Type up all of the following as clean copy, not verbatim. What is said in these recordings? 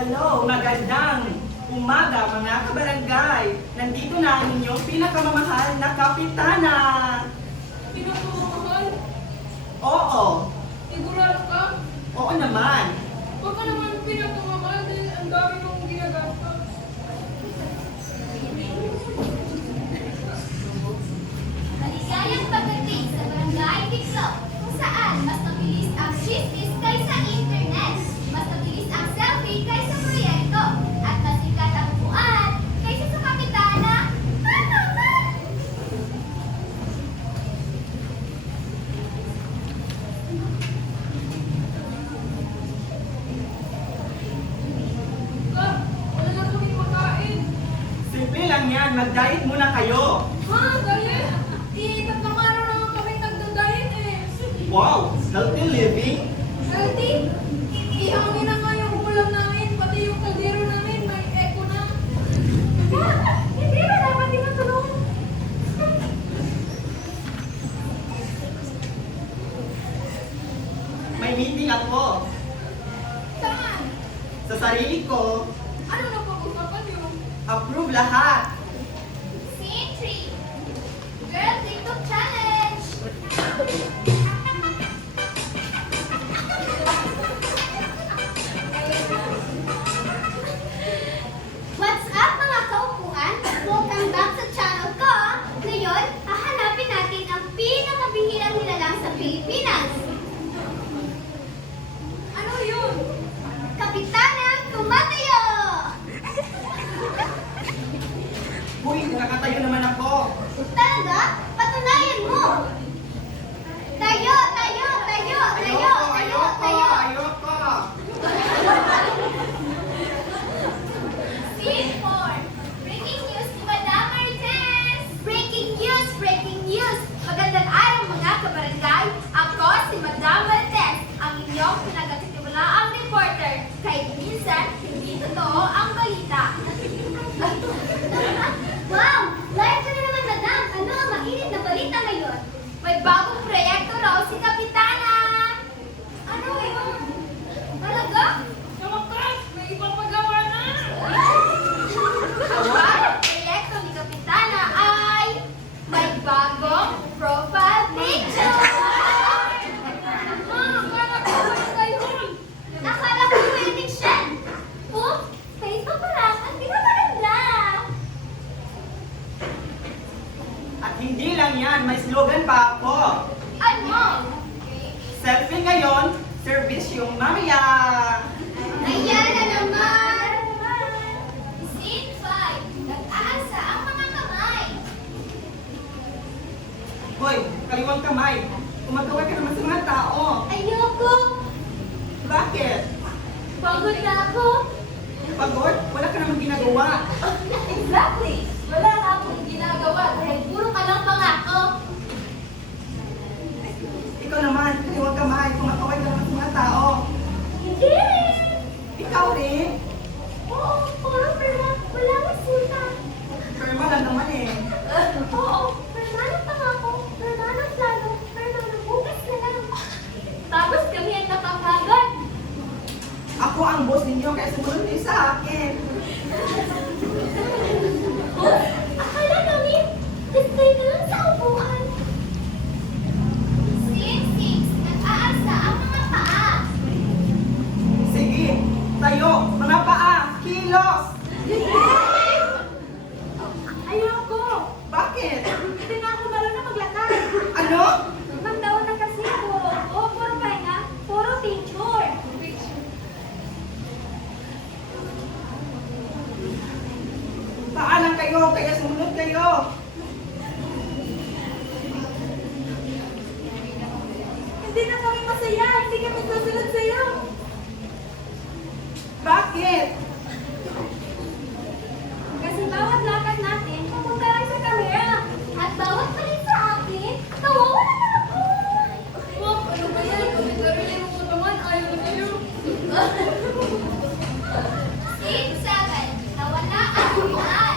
Hello, magandang umaga mga kabarangay. Nandito na ang inyong pinakamamahal na kapitana. Pinakamamahal? Oo, Sigurado ka? oo naman. Baka naman pinakamamahal dahil ang dami mong ginagastos. Maligayang pagdating sa Barangay Biglo, kung saan mas mabilis ang chismis kaysa internet, mas mabilis ang selfie kaysa proyekto, at mas sikat ang buwan kaysa sa kapitana. Ano ba? Ka, wala na kaming makain. Simple lang yan, mag-diet muna kayo. Ha? Dahil? Tatlong araw naman kami nagda-diet eh. Wow, healthy living? Healthy? Ihangin na nga yung ulam namin, pati yung kaldero namin, may echo na. Hindi ba dapat tinutulong? May meeting ako. Saan? Sa sarili ko, Ano na pag-usapan niyo? approve lahat. Scene 3. Girl TikTok Challenge! What's up mga kaupuan? Welcome back sa channel ko. Ngayon, hahanapin natin ang pinakabihirang nilalang sa Pilipinas. Ano yun? Kapitanang Tumatayo! Uy, nakakatayo naman ako. Talaga? Patunayan mo! Tayo! Tayo! Tayo! Tayo! Tayo! Tayo! Ayoko. Scene 4. Breaking news ni Madam Marites! Breaking news! Breaking news! Magandang araw mga kabarangay! Ako si Madam Marites, ang inyong pinagkakatiwalaang reporter. Kahit minsan, hindi totoo ang balita. Wow! Live ka na naman, Madam! Ano ang mainit na balita ngayon? May bagong proyekto raw si Kapitana! Ano yun? Talaga? Sa wakas, may ipapagawa na! Ang proyekto ni Kapitana ay may bagong profile picture! Akala ko talaga yun! Akala ko wedding siya! Oops! Facebook pa lang ang pinapaganda! At hindi lang yan, may slogan pa ako. Ano? Selfie ngayon, service yung mamaya. Ayan na naman! Scene 5. Nag-aasa ang mga kamay. Hoy, kaliwang kamay. Gumagawa ka naman sa mga tao. Ayoko! Bakit? Pagod na ako! Pagod? Wala ka naman ginagawa. Exactly! Wala na akong ginagawa dahil puro ka lang pangako. Ikaw naman, kaliwang kamay. Gumagawa ka naman sa mga tao. Hindi rin! Ikaw rin. Oo, puro wala resulta. Karma lang naman eh. Oo, permanent pangako, permanent plano, permanent bukas na lang. Tapos kami ang napangagad. Ako ang boss ninyo kaya sumunod kayo sa akin. Oh, akala namin, stay na lang sa upuan. Scene 6, nag-aasa ang mga paa. Sige, tayo, mga paa, kilos. Ayoko! Bakit? Hindi na ako marunong maglakad. Ano? Magdaon na kasi ako. Oo, puro pahinga, puro picture. Paalan kayo, kaya sumunod kayo. Hindi na kami masaya, hindi kami susunod sa'yo. Bakit? Kasi bawat lakad natin, pupunta lang sa kamera. At bawat balik sa akin, nawawala na ako. Ma'am, ano ba yan? Komentary niyo mo naman, ayaw na kayo. Scene 7, nawala ang ulan.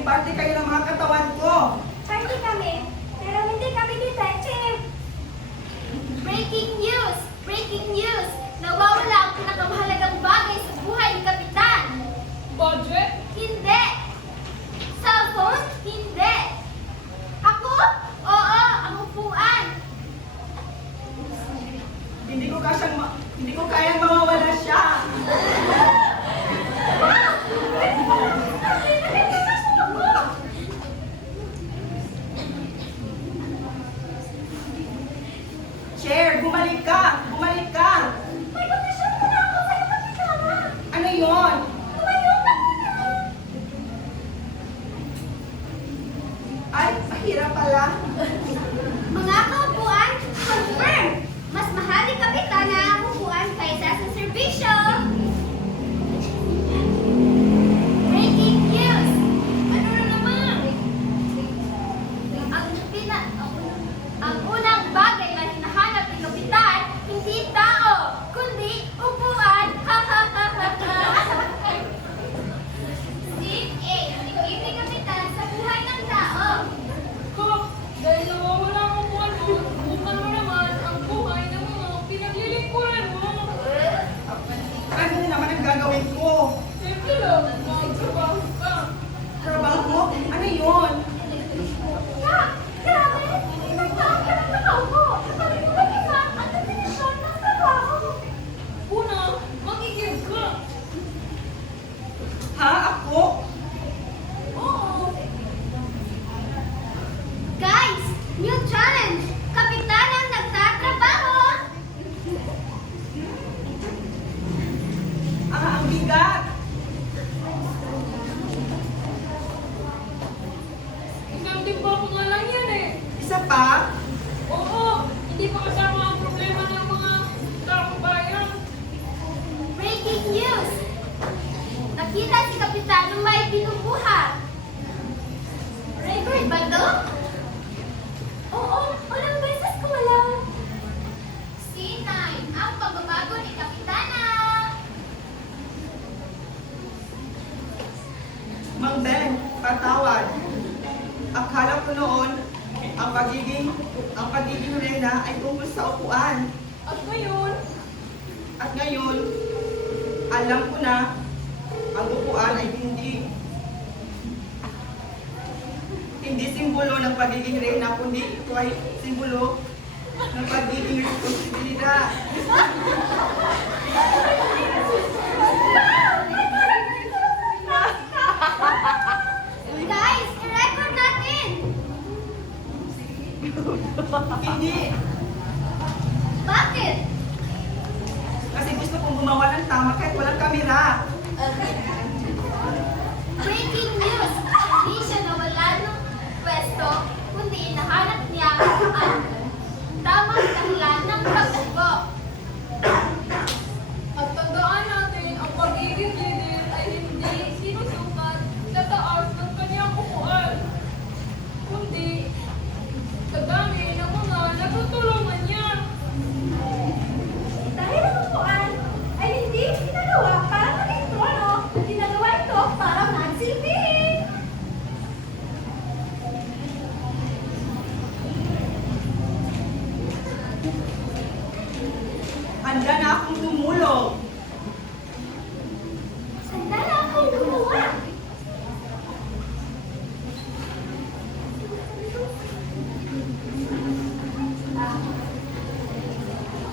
kasi parte kayo ng mga katawan ko. Party kami, pero hindi kami detective. Breaking news! Breaking news! Nawawala ang pinakamahalagang bagay sa buhay ni Kapitan! Budget? Hindi! Cellphone? Hindi! Ako? Oo, ang upuan! Hindi ko kayang mawawala siya. Chair, bumalik ka! Bumalik ka! May kondisyon mo na ako sa kapitana! Ano yon? Tumayo ka muna! Ay, mahirap pala. Mga kaupuan, confirm! Mas mahal ni Kapitana ang upuan kaysa sa serbisyo! Breaking news! Ano na naman? Ang unang bagay na hinahanap ni Kapitan, hindi tao, kundi upuan! Ha ha ha ha ha! Scene A, tingin ni Kapitan sa buhay ng tao. Kap, dahil nawawala ang upuan mo, bukan mo naman ang buhay ng mga pinaglilingkuran mo. Ano na naman ang gagawin ko? Siyempre lang, magtrabaho ka. Trabaho mo? Ano yon? Kak, grabe! Nagtaon ka ng trabaho ko! Sabi mo ba iba ang definisyon ng trabaho? Una, magiging ka. Ha? Ako? Oo. Guys, new challenge! Kapitan ang nagtatrabaho! Ang bigat! Isang timba ko nga lang yan eh. Isa pa? Oo, hindi pa kasama ang problema ng mga taong bayan. Breaking news! Nakita si Kapitan ng may binubuhat. Record ba to? Oo, unang beses ko alam. Scene 9, ang pagbabago ni Kapitana. Mang Ben, patawad. Akala ko noon, ang pagiging reyna ay tungkol sa upuan. At ngayon, At ngayon, alam ko na, ang upuan ay hindi simbolo ng pagiging reyna, kundi ito ay simbolo ng pagiging responsibilidad. Guys, i-record natin! Hindi, Bakit? kasi gusto kong gumawa ng tama kahit walang kamera. Breaking news! Hindi siya nawala ng pwesto, kundi nahanap niya ang tamang dahilan ng pagtakbo. at tandaan natin, ang pagiging leader ay hindi sinusukat sa taas ng kanyang upuan, kundi sa dami ng mga natutulungan niya. Dahil ang upuan ay hindi ginagawa para maging trono, ginagawa ito para magsilbi. Handa na akong tumulong. Sandala akong gumawa.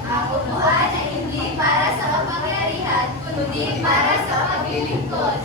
Ang upuan ay hindi para sa kapangyarihan, kundi para sa paglilingkod.